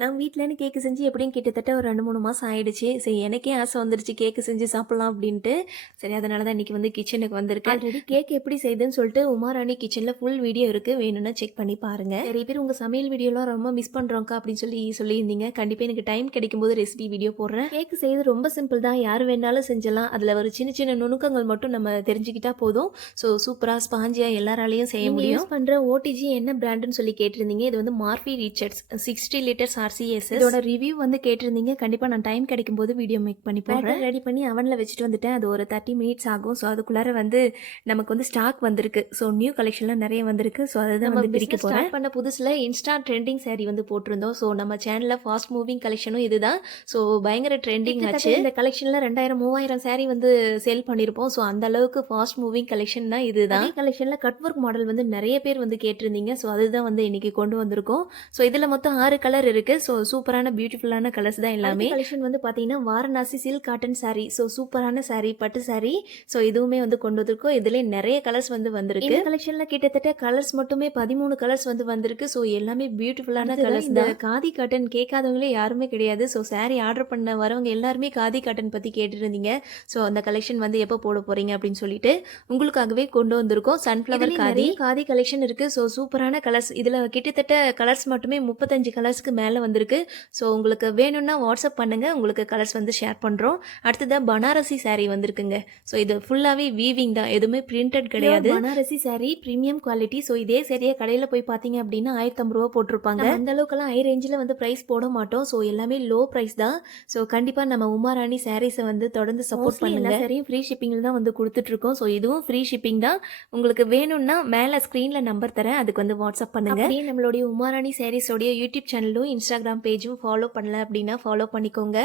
நான் வீட்லன்னு கேக்கு செஞ்சு எப்படியும் கிட்டத்தட்ட ஒரு 2, 3 மாசம் ஆயிடுச்சு. சரி எனக்கே ஆசை வந்துருச்சு கேக்கு செஞ்சு சாப்பிடலாம் அப்படின்ட்டு. சரி அதனால தான் இன்னைக்கு வந்து கிச்சனுக்கு வந்திருக்கேன். ஆல்ரெடி கேக் எப்படி செய்யுதுன்னு சொல்லிட்டு உமாராணி கிச்சன்ல ஃபுல் வீடியோ இருக்கு. வேணும்னா செக் பண்ணி பாருங்க. நிறைய பேர் உங்க சமையல் வீடியோலாம் ரொம்ப மிஸ் பண்றோம்க்கா அப்படின்னு சொல்லியிருந்தீங்க. கண்டிப்பா எனக்கு டைம் கிடைக்கும்போது ரெசிபி வீடியோ போடுறேன். கேக்கு செய்யறது ரொம்ப சிம்பிள் தான். யார் வேணாலும் செஞ்சலாம். அதுல ஒரு சின்ன சின்ன நுணுக்கங்கள் மட்டும் நம்ம தெரிஞ்சுக்கிட்டா போதும். ஸோ சூப்பரா ஸ்பாஞ்சியா எல்லாராலையும் செய்ய முடியும். யூஸ் பண்ற ஓடிஜி என்ன பிராண்டுன்னு சொல்லி கேட்டிருந்தீங்க. இது வந்து மார்ஃபி ரிச்சர்ட்ஸ் 60 லிட்டர்ஸ் RCS. இதோட ரிவ்யூ வந்து கேட்டிருந்தீங்க. கண்டிப்பா நான் டைம் கிடைக்கும்போது வீடியோ மேக் பண்ணி போடுறேன். ரெடி பண்ணி அவன்ல வச்சுட்டு வந்துட்டேன். அது ஒரு 30 மினிட்ஸ் ஆகும். ஸோ அதுக்குள்ளார வந்து நமக்கு வந்து ஸ்டாக் வந்திருக்கு. ஸோ நியூ கலெக்ஷன்லாம் நிறைய வந்திருக்கு. ஸோ அதுதான் வந்து பிரிக்க போறேன். ஸ்டார்ட் பண்ண புதுசுல இன்ஸ்டா ட்ரெண்டிங் சாரி வந்து போட்டிருந்தோம். ஸோ நம்ம சேனல்ல ஃபாஸ்ட் மூவிங் கலெக்ஷனும் இதுதான். ஸோ பயங்கர ட்ரெண்டிங் ஆச்சு. இந்த கலெக்ஷன்ல 2000 3000 சாரி வந்து சேல் பண்ணிருப்போம். ஸோ அந்த அளவுக்கு ஃபாஸ்ட் மூவிங் கலெக்ஷன் தான் இதுதான். கலெக்ஷன்ல கட் ஒர்க் மாடல் வந்து நிறைய பேர் வந்து கேட்டிருந்தீங்க. ஸோ அதுதான் வந்து இன்னைக்கு கொண்டு வந்திருக்கோம். ஸோ இதுல மொத்தம் 6 கலர் இருக்கு. ஸோ சூப்பரான பியூட்டிஃபுல்லான கலர்ஸ் தான் எல்லாமே. கலெக்ஷன் வந்து பாத்தீங்கன்னா Varanasi silk cotton sorry. So சூப்பரான சாரி, பட்டு சாரி. ஸோ இதுவுமே வந்து கொண்டு வந்திருக்கோம். இதுல நிறைய கலர்ஸ் வந்து வந்திருக்கு. இந்த கலெக்ஷன்ல கிட்டத்தட்ட கலர்ஸ் மட்டுமே 13 கலர்ஸ் வந்து வந்திருக்கு. ஸோ எல்லாமே பியூட்டிஃபுல்லான கலர்ஸ். இந்த காதி காட்டன் கேட்காதவங்களே யாருமே கிடையாது. ஸோ சாரி ஆர்டர் பண்ண வரவங்க எல்லாருமே காதி காட்டன் பத்தி கேட்டுருந்தீங்க. ஸோ அந்த கலெக்ஷன் வந்து எப்போ போட போறீங்க அப்படின்னு சொல்லிட்டு உங்களுக்காகவே கொண்டு வந்திருக்கோம். சன்ஃபிளவர் காதி காதி கலெக்ஷன் இருக்கு. ஸோ சூப்பரான கலர்ஸ். இதுல கிட்டத்தட்ட கலர்ஸ் மட்டுமே 35 கலர்ஸ்க்கு மேல வந்திருக்கு. ஸோ உங்களுக்கு வேணும்னா வாட்ஸ்அப் பண்ணுங்க. உங்களுக்கு கலர்ஸ் வந்து ஷேர் பண்றோம். அடுத்ததான் பனாரசி சாரி வந்திருக்குங்க. ஸோ இது ஃபுல்லாவே வீவிங் தான். எதுவுமே பிரிண்டட் கிடையாது. Banarasi sorry premium quality. So இதே சரியா கடையில போய் பாத்தீங்க அப்படின்னா 1050 ரூபா போட்டிருப்பாங்க. அந்த அளவுக்குலாம் ஹை ரேஞ்சில் வந்து பிரைஸ் போட மாட்டோம். ஸோ எல்லாமே லோ பிரைஸ் தான். ஸோ கண்டிப்பா நம்ம உமாராணி சாரீஸை வந்து தொடர்ந்து சப்போர்ட் பண்ணுங்க. சரியும் ஃப்ரீ ஷிப்பிங்ல தான் வந்து கொடுத்துட்டு இருக்கோம். ஸோ இதுவும் ஃப்ரீ ஷிப்பிங் தான். உங்களுக்கு வேணும்னா மேல ஸ்கிரீன்ல நம்பர் தரேன். அதுக்கு வந்து வாட்ஸ்அப் பண்ணுங்க. அப்படியே நம்மளுடைய உமாராணி சாரீஸோடைய யூடியூப் சேனலும் இன்ஸ்டாகிராம் பேஜும் ஃபாலோ பண்ணல அப்படின்னா ஃபாலோ பண்ணிக்கோங்க.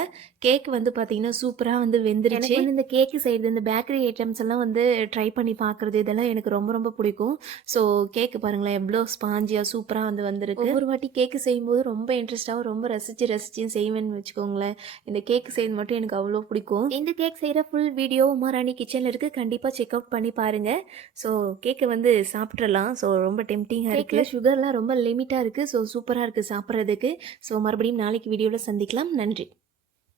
கேக் வந்து பார்த்தீங்கன்னா சூப்பராக வந்து வெந்துருச்சு. எனக்கு இந்த கேக்கு செய்கிறது, இந்த பேக்கரி ஐட்டம்ஸ் எல்லாம் வந்து ட்ரை பண்ணி பார்க்குறது இதெல்லாம் எனக்கு ரொம்ப ரொம்ப பிடிக்கும். ஸோ கேக்கு பாருங்களேன் எவ்வளோ ஸ்பாஞ்சியாக சூப்பராக வந்து வந்திருக்கு. ஒவ்வொரு வாட்டி கேக்கு செய்யும்போது ரொம்ப இன்ட்ரெஸ்ட்டாகவும் ரொம்ப ரசிச்சு செய்வேன்னு வச்சுக்கோங்களேன். இந்த கேக்கு செய்யறது மட்டும் எனக்கு அவ்வளோ பிடிக்கும். இந்த கேக் செய்கிற ஃபுல் வீடியோ உமாராணி கிச்சனில் இருக்குது. கண்டிப்பாக செக் அவுட் பண்ணி பாருங்கள். ஸோ கேக்கை வந்து சாப்பிட்றலாம். ஸோ ரொம்ப டெம்டிங்காக இருக்குது. சுகர்லாம் ரொம்ப லிமிட்டாக இருக்குது. ஸோ சூப்பராக இருக்குது சாப்பிட்றதுக்கு. ஸோ மறுபடியும் நாளைக்கு வீடியோவில் சந்திக்கலாம். நன்றி.